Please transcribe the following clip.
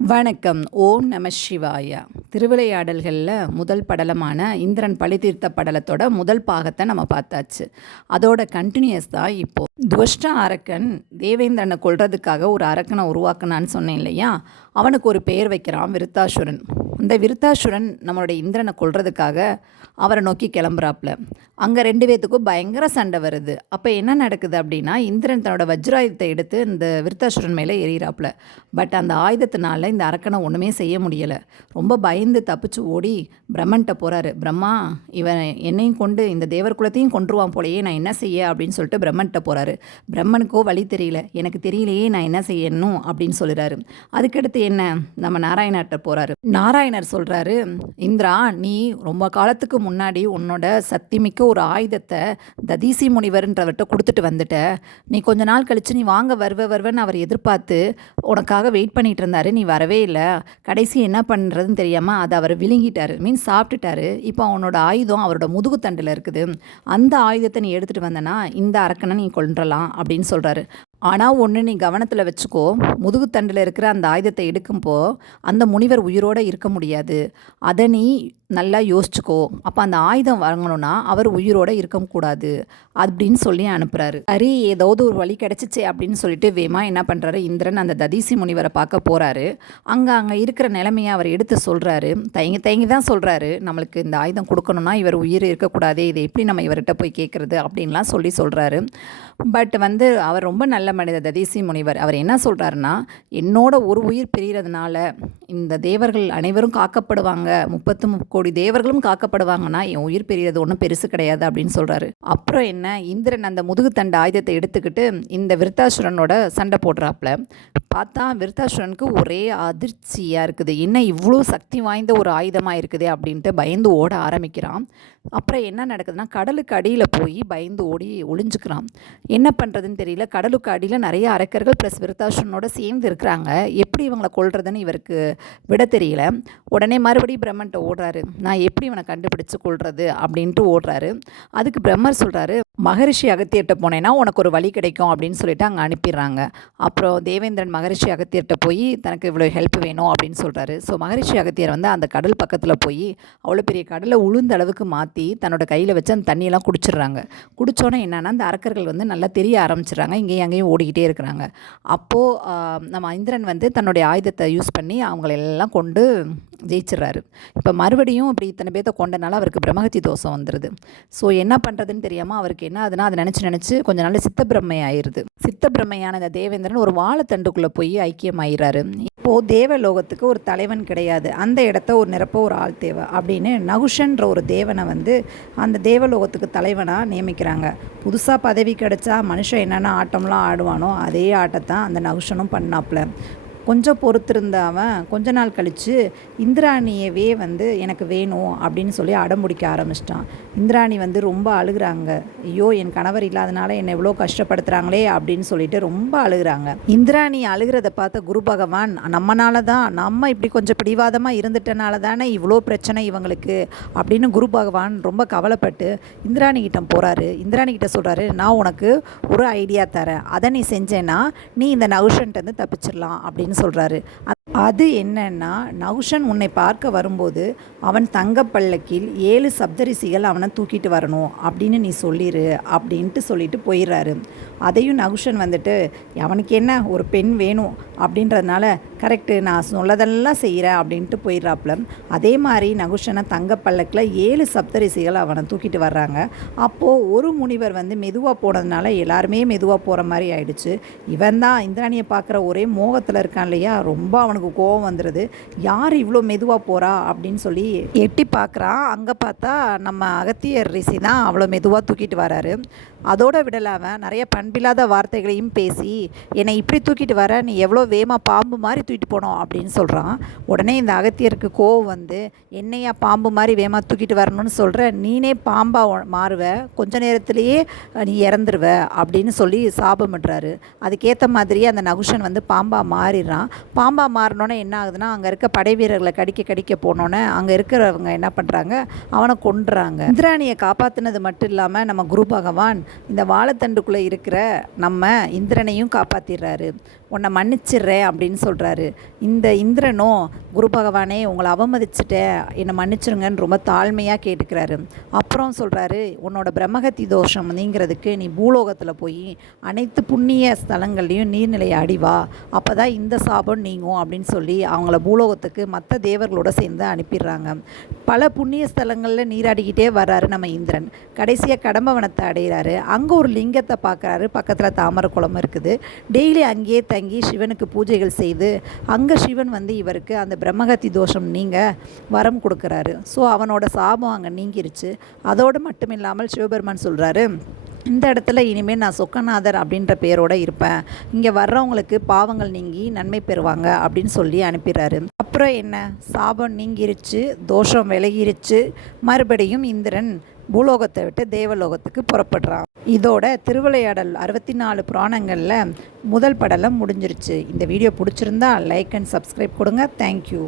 வணக்கம். ஓம் நம சிவாய. திருவிளையாடல்களில் முதல் படலமான இந்திரன் பழி தீர்த்த படலத்தோட முதல் பாகத்தை நம்ம பார்த்தாச்சு. அதோட கண்டினியூஸ் தான் இப்போது. துவஷ்ட அரக்கன் தேவேந்திரனை கொல்றதுக்காக ஒரு அரக்கனை உருவாக்குனான்னு சொன்னேன் இல்லையா? அவனுக்கு ஒரு பெயர் வைக்கிறான் விருத்தாசுரன். இந்த விருத்தாசுரன் நம்மளுடைய இந்திரனை கொல்றதுக்காக அவரை நோக்கி கிளம்புறாப்புல. அங்கே 2 பேத்துக்கும் பயங்கர சண்டை வருது. அப்போ என்ன நடக்குது அப்படின்னா, இந்திரன் தன்னோட வஜ்ராயுதத்தை எடுத்து இந்த விருத்தாசுரன் மேலே எறிகிறாப்புல. பட் அந்த ஆயுதத்தினால இந்த அரக்கனை ஒன்றுமே செய்ய முடியலை. ரொம்ப பயந்து தப்பிச்சு ஓடி பிரம்மன்கிட்ட போகிறாரு. பிரம்மா, இவன் என்னையும் கொண்டு இந்த தேவர் குலத்தையும் கொன்றுவான் போலையே, நான் என்ன செய்ய அப்படின்னு சொல்லிட்டு பிரம்மன்கிட்ட போகிறாரு. பிரம்மனுக்கோ வழி தெரியல. எனக்கு தெரியலையே, நான் என்ன செய்யணும் அப்படின்னு சொல்கிறாரு. அதுக்கடுத்து என்ன, நம்ம நாராயணர்கிட்ட போகிறாரு. நாராயணர் சொல்கிறாரு, இந்திரா, நீ ரொம்ப காலத்துக்கு முன்னாடி உன்னோட சக்திமிக்க ஒரு ஆயுதத்தை ததீசி முனிவர்ன்றவர்கிட்ட கொடுத்துட்டு வந்துட்ட. நீ கொஞ்ச நாள் கழித்து நீ வாங்க வருவன்னு அவர் எதிர்பார்த்து உனக்காக வெயிட் பண்ணிகிட்டு இருந்தார். நீ வரவே இல்லை. கடைசி என்ன பண்ணுறதுன்னு தெரியாமல் அதை அவர் விழுங்கிட்டார், மீன்ஸ் சாப்பிட்டுட்டாரு. இப்போ அவனோட ஆயுதம் அவரோட முதுகு தண்டில் இருக்குது. அந்த ஆயுதத்தை நீ எடுத்துகிட்டு வந்தனா இந்த அரக்கனை நீ கொன்றலாம் அப்படின்னு சொல்கிறாரு. ஆனால் ஒன்று நீ கவனத்தில் வச்சுக்கோ, முதுகுத்தண்டில் இருக்கிற அந்த ஆயுதத்தை எடுக்கும்போ அந்த முனிவர் உயிரோடு இருக்க முடியாது. அதை நீ நல்லா யோசிச்சுக்கோ. அப்போ அந்த ஆயுதம் வாங்கணும்னா அவர் உயிரோடு இருக்கக்கூடாது அப்படின்னு சொல்லி அனுப்புகிறாரு. சரி, ஏதாவது ஒரு வழி கிடச்சிச்சே அப்படின்னு சொல்லிட்டு வேமா என்ன பண்ணுறாரு, இந்திரன் அந்த ததீசி முனிவரை பார்க்க போகிறாரு. அங்கே இருக்கிற நிலைமையை அவர் எடுத்து சொல்கிறாரு. தயங்கி தான் சொல்கிறாரு, நம்மளுக்கு இந்த ஆயுதம் கொடுக்கணும்னா இவர் உயிர் இருக்கக்கூடாது, இதை எப்படி நம்ம இவர்கிட்ட போய் கேட்குறது அப்படின்லாம் சொல்கிறாரு. பட் அவர் ரொம்ப நல்ல மனித ததீசி முனிவர். அவர் என்ன சொல்கிறாருன்னா, என்னோட ஒரு உயிர் பிரிகிறதுனால இந்த தேவர்கள் அனைவரும் காக்கப்படுவாங்க, 33 கோடி தேவர்களும் காக்கப்படுவாங்கன்னா என் உயிர் பிரிகிறது ஒன்றும் பெருசு கிடையாது அப்படின்னு சொல்கிறாரு. அப்புறம் என்ன, இந்திரன் அந்த முதுகுத்தண்டு ஆயுதத்தை எடுத்துக்கிட்டு இந்த விருத்தாசுரனோட சண்டை போடுறாப்புல. பார்த்தா விருத்தாசுரனுக்கு ஒரே அதிர்ச்சியாக இருக்குது. என்ன இவ்வளோ சக்தி வாய்ந்த ஒரு ஆயுதமாக இருக்குது அப்படின்ட்டு பயந்து ஓட ஆரம்பிக்கிறான். அப்புறம் என்ன நடக்குதுன்னா, கடலுக்கு அடியில் போய் பயந்து ஓடி ஒளிஞ்சுக்கிறான். என்ன பண்ணுறதுன்னு தெரியல. கடலுக்கு அடியில் நிறைய அரக்கர்கள் ப்ளஸ் விருத்தாசுரனோட சேர்ந்து இருக்கிறாங்க. எப்படி இவங்களை கொல்றதுன்னு இவருக்கு விட தெரியல. உடனே மறுபடியும் பிரம்மன்ட்ட ஓடுறாரு. நான் எப்படி இவனை கண்டுபிடிச்சு கொள்வது அப்படின்ட்டு ஓடுறாரு. அதுக்கு பிரம்மர் சொல்கிறாரு, மகரிஷி அகத்தியர்கிட்ட போனேன்னா உனக்கு ஒரு வழி கிடைக்கும் அப்படின்னு சொல்லிட்டு அங்கே அனுப்பிடுறாங்க. அப்புறம் தேவேந்திரன் மகரிஷி அகத்தியர்கிட்ட போய் தனக்கு இவ்வளோ ஹெல்ப் வேணும் அப்படின்னு சொல்கிறாரு. ஸோ மகரிஷி அகத்தியர் அந்த கடல் பக்கத்தில் போய் அவ்வளோ பெரிய கடலை உளுந்த அளவுக்கு மாற்றி தன்னோட கையில் வச்சு அந்த தண்ணியெல்லாம் குடிச்சிடுறாங்க. குடித்தோன்னே என்னென்னா, அந்த அரக்கர்கள் நல்லா தெரிய ஆரம்பிச்சிடுறாங்க. இங்கேயும் அங்கேயும் ஓடிக்கிட்டே இருக்கிறாங்க. அப்போது நம்ம இந்திரன் தன்னுடைய ஆயுதத்தை யூஸ் பண்ணி அவங்களெல்லாம் கொண்டு ஜெயிச்சிடுறாரு. இப்போ மறுபடியும் இப்படி இத்தனை பேர்த்த கொண்டனால அவருக்கு பிரம்மஹத்தி தோஷம் வந்துடுது. ஸோ என்ன பண்ணுறதுன்னு தெரியாமல் அவருக்கு என்ன ஆகுதுன்னா, அதை நினச்சி கொஞ்ச நாள் சித்தப்பிரமை ஆயிடுது. சித்தப்பிரமையான இந்த தேவேந்திரன் ஒரு வாழைத்தண்டுக்குள்ளே போய் ஐக்கியமாயிறாரு. இப்போது தேவலோகத்துக்கு ஒரு தலைவன் கிடையாது, அந்த இடத்த ஒரு நிரப்ப ஒரு ஆள் தேவை அப்படின்னு நகுஷன்ற ஒரு தேவனை அந்த தேவலோகத்துக்கு தலைவனாக நியமிக்கிறாங்க. புதுசாக பதவி கிடைச்சா மனுஷன் என்னென்ன ஆட்டம்லாம் ஆடுவானோ அதே ஆட்டத்தான் அந்த நகுஷனும் பண்ணாப்புல. கொஞ்சம் பொறுத்திருந்த அவன் கொஞ்ச நாள் கழித்து இந்திராணியவே எனக்கு வேணும் அப்படின்னு சொல்லி அடம்பிடிக்க ஆரம்பிச்சிட்டான். இந்திராணி ரொம்ப அழுகிறாங்க. ஐயோ, என் கணவர் இல்லாதனால என்னை எவ்வளோ கஷ்டப்படுத்துகிறாங்களே அப்படின்னு சொல்லிட்டு ரொம்ப அழுகிறாங்க. இந்திராணி அழுகிறத பார்த்த குரு பகவான், நம்மனால தான், நம்ம இப்படி கொஞ்சம் பிடிவாதமாக இருந்துட்டனால தானே இவ்வளோ பிரச்சனை இவங்களுக்கு அப்படின்னு குரு பகவான் ரொம்ப கவலைப்பட்டு இந்திராணிகிட்ட போகிறாரு. இந்திராணிகிட்ட சொல்கிறாரு, நான் உனக்கு ஒரு ஐடியா தரேன், அதை நீ செஞ்சேன்னா நீ இந்த நகுஷன்ட்டு தப்பிச்சிடலாம் அப்படின்னு சொல்கிறாரு. அது என்னன்னா, நகுஷன் உன்னை பார்க்க வரும்போது அவன் தங்கப்பல்லக்கில் 7 சப்தரிசிகள் அவனை தூக்கிட்டு வரணும் அப்படின்னு நீ சொல்லிடு அப்படின்ட்டு சொல்லிட்டு போயிடுறாரு. அதையும் நகுஷன் அவனுக்கு என்ன ஒரு பெண் வேணும் அப்படின்றதுனால கரெக்டு, நான் சொல்லதெல்லாம் செய்கிறேன் அப்படின்ட்டு போயிடுறாப்புல. அதே மாதிரி நகுஷனை தங்கப்பல்லக்கில் 7 சப்தரிசிகள் அவனை தூக்கிட்டு வர்றாங்க. அப்போது ஒரு முனிவர் மெதுவாக போனதுனால எல்லாருமே மெதுவாக போகிற மாதிரி ஆயிடுச்சு. இவன் தான் இந்திராணியை பார்க்குற ஒரே மோகத்தில் இருக்கான் இல்லையா, ரொம்ப அவனுக்கு கோவம் வந்துடுது. யார் இவ்வளோ மெதுவாக போகிறா அப்படின்னு சொல்லி எட்டி பார்க்குறான். அங்கே பார்த்தா நம்ம அகத்தியர் ரிஷி தான் அவ்வளோ மெதுவாக தூக்கிட்டு வராரு. அதோடு விடலாமல் நிறைய பண்பில்லாத வார்த்தைகளையும் பேசி, என்னை இப்படி தூக்கிட்டு வர, நீ எவ்வளோ வேகமாக பாம்பு மாதிரி தூக்கிட்டு போனோம் அப்படின்னு சொல்கிறான். உடனே இந்த அகத்தியருக்கு கோவம் என்னையா பாம்பு மாதிரி வேகமாக தூக்கிட்டு வரணும்னு சொல்கிற, நீனே பாம்பாக மாறுவ, கொஞ்ச நேரத்திலேயே நீ இறந்துருவ அப்படின்னு சொல்லி சாபமிடுறாரு. அதுக்கேற்ற மாதிரியே அந்த நகுஷன் பாம்பாக மாறிடுறான். பாம்பாக மாறினோன்னே என்ன ஆகுதுன்னா, அங்கே இருக்க படை வீரர்களை கடிக்க போனோன்னே அங்கே இருக்கிறவங்க என்ன பண்ணுறாங்க, அவனை கொன்றுறாங்க. இந்திராணியை காப்பாற்றினது மட்டும் இல்லாமல் நம்ம குரு பகவான் இந்த வாழைத்தண்டுக்குள்ளே இருக்கிற நம்ம இந்திரனையும் காப்பாற்றிடுறாரு. உன்னை மன்னிச்சிடுறேன் அப்படின்னு சொல்கிறாரு. இந்த இந்திரனும் குரு பகவானே உங்களை அவமதிச்சிட்டேன், என்னை மன்னிச்சிருங்கன்னு ரொம்ப தாழ்மையாக கேட்டுக்கிறாரு. அப்புறம் சொல்கிறாரு, உன்னோட பிரம்மகத்தி தோஷம் நீங்கிறதுக்கு நீ பூலோகத்தில் போய் அனைத்து புண்ணிய ஸ்தலங்கள்லையும் நீர்நிலையை அடிவா, அப்போ தான் இந்த சாபம் நீங்கும் அப்படின்னு சொல்லி அவங்கள பூலோகத்துக்கு மற்ற தேவர்களோட சேர்ந்து அனுப்பிடுறாங்க. பல புண்ணிய ஸ்தலங்களில் நீராடிக்கிட்டே வர்றாரு நம்ம இந்திரன். கடைசியாக கடம்பவனத்தை அடைகிறாரு. அங்கே ஒரு லிங்கத்தை பார்க்குறாரு. பக்கத்தில் தாமரை குளம் இருக்குது. டெய்லி அங்கேயே தங்கி சிவனுக்கு பூஜைகள் செய்து அங்கே சிவன் இவருக்கு அந்த பிரம்மகத்தி தோஷம் வரம் கொடுக்குறாரு. ஸோ அவனோட சாபம் அங்கே நீங்கிருச்சு. அதோடு மட்டும் இல்லாமல் சிவபெருமான் சொல்கிறாரு, இந்த இடத்துல இனிமேல் நான் சொக்கநாதர் அப்படின்ற பேரோடு இருப்பேன், இங்கே வர்றவங்களுக்கு பாவங்கள் நீங்கி நன்மை பெறுவாங்க அப்படின்னு சொல்லி அனுப்பிடுறாரு. அப்புறம் என்ன, சாபம் நீங்கிருச்சு, தோஷம் விலகிருச்சு. மறுபடியும் இந்திரன் பூலோகத்தை விட்டு தேவலோகத்துக்கு புறப்படுறான். இதோட திருவிளையாடல் 64 புராணங்களில் முதல் படலம் முடிஞ்சிருச்சு. இந்த வீடியோ பிடிச்சிருந்தா லைக் அண்ட் சப்ஸ்கிரைப் கொடுங்க. தேங்க்யூ.